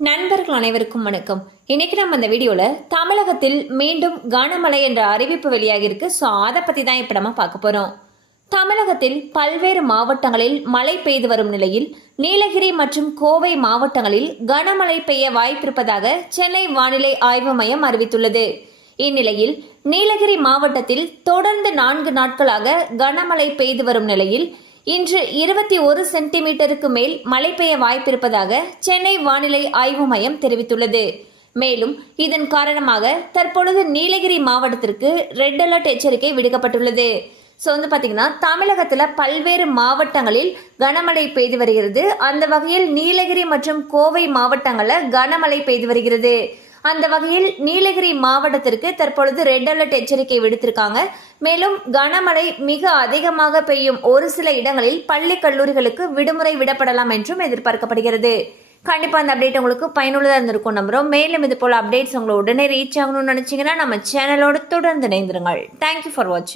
நண்பர்கள் அனைவருக்கும் வணக்கம். இன்னைக்கு நம்ம இந்த வீடியோவில் தமிழகத்தில் மீண்டும் கனமழை என்ற அறிவிப்பு வெளியாகியிருக்கு ஸோ அதை பற்றி தான் இப்போ நம்ம பார்க்க போகிறோம் தமிழகத்தில் பல்வேறு மாவட்டங்களில் மழை பெய்து வரும் நிலையில் நீலகிரி மற்றும் கோவை மாவட்டங்களில் கனமழை பெய்ய வாய்ப்பிருப்பதாக சென்னை வானிலை ஆய்வு மையம் அறிவித்துள்ளது. இந்நிலையில் நீலகிரி மாவட்டத்தில் தொடர்ந்து நான்கு நாட்களாக கனமழை பெய்து வரும் நிலையில் இன்று இருபத்தி ஒரு சென்டிமீட்டருக்கு மேல் மழை பெய்ய வாய்ப்பிருப்பதாக சென்னை வானிலை ஆய்வு மையம் தெரிவித்துள்ளது. மேலும் இதன் காரணமாக தற்பொழுது நீலகிரி மாவட்டத்திற்கு ரெட் அலர்ட் எச்சரிக்கை விடுக்கப்பட்டுள்ளது. ஸோ வந்து பார்த்தீங்கன்னா தமிழகத்தில் பல்வேறு மாவட்டங்களில் கனமழை பெய்து வருகிறது. அந்த வகையில் நீலகிரி மற்றும் கோவை மாவட்டங்களில் கனமழை பெய்து வருகிறது. அந்த வகையில் நீலகிரி மாவட்டத்திற்கு தற்பொழுது ரெட் அலர்ட் எச்சரிக்கை விடுத்திருக்காங்க. மேலும் கனமழை மிக அதிகமாக பெய்யும் ஒரு சில இடங்களில் பள்ளி கல்லூரிகளுக்கு விடுமுறை விடப்படலாம் என்றும் எதிர்பார்க்கப்படுகிறது. கண்டிப்பாக அந்த அப்டேட் உங்களுக்கு பயனுள்ளதாக இருந்திருக்கும் நம்புறோம். மேலும் இது போல் அப்டேட்ஸ் உங்களை உடனே ரீச் ஆகணும்னு நினச்சிங்கன்னா நம்ம சேனலோடு தொடர்ந்து இணைந்திருங்கள். தேங்க்யூ ஃபார் வாட்சிங்